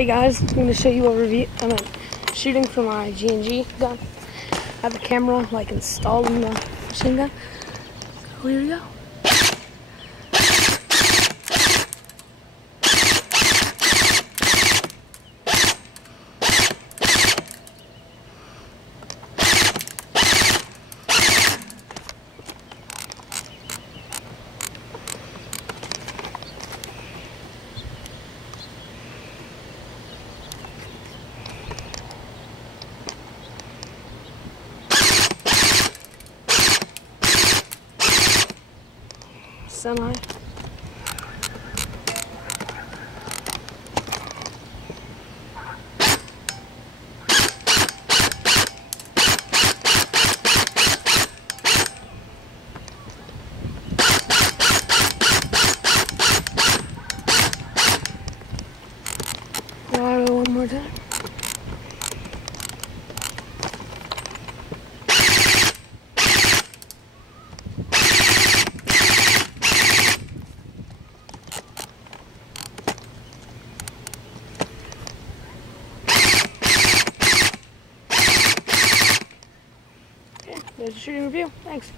Hey guys, I'm going to show you a review. I'm shooting for my G&G gun. I have a camera like installed in the machine gun. So here we go. Semi. Fire one more time. There's a shooting review. Thanks.